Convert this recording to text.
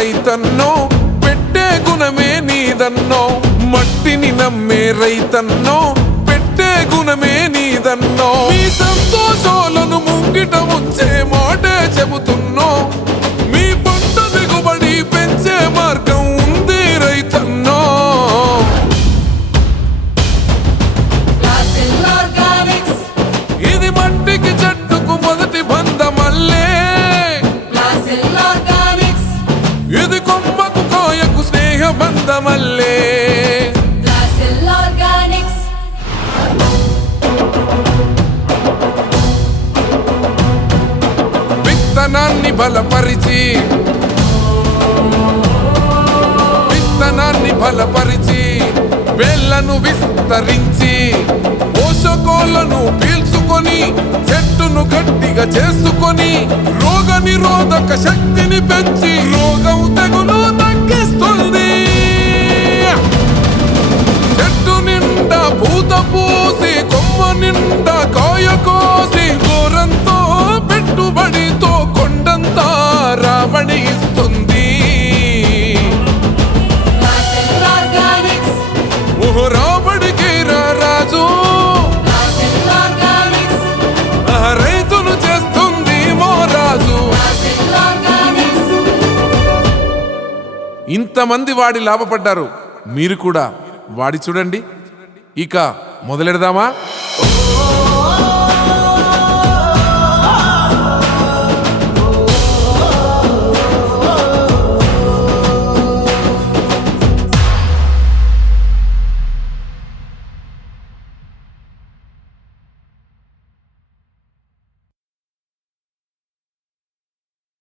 రైతన్నో పెట్టే గుణమే నీదన్నో మట్టిని నమ్మే రైతన్నో పెట్టే గుణమే నీదన్నో మీ సంతోషాలను ముంగిట ఉంచే మాటే చెబుతున్నో మీ పంట దిగుబడి పెంచే మార్గం ఉంది రైతన్నో ఇది మట్టికి చెట్టుకు మొదటి బంధమల్లే ఇది కొమ్మకు కాయకు స్నేహ బంధమల్లే విత్తనాన్ని బలపరిచి వేళ్లను విస్తరించి పోషకాలను పీల్చుకొని చెట్టును గట్టిగా చేసుకొని రోగ నిరోధక శక్తిని పెంచి రోగం తెగులు తగ్గిస్తుంది చెట్టు నిండా పూత పూసి కొమ్మ నిండా కాయ కోసి గోరంతో పెట్టుబడితో కొండంతా రాబడి ఇస్తుంది రాబడికి రాజు రైతును చేస్తుంది మోరాజు ఇంతమంది వాడి లాభపడ్డారు మీరు కూడా వాడి చూడండి ఇక మొదలెడదామా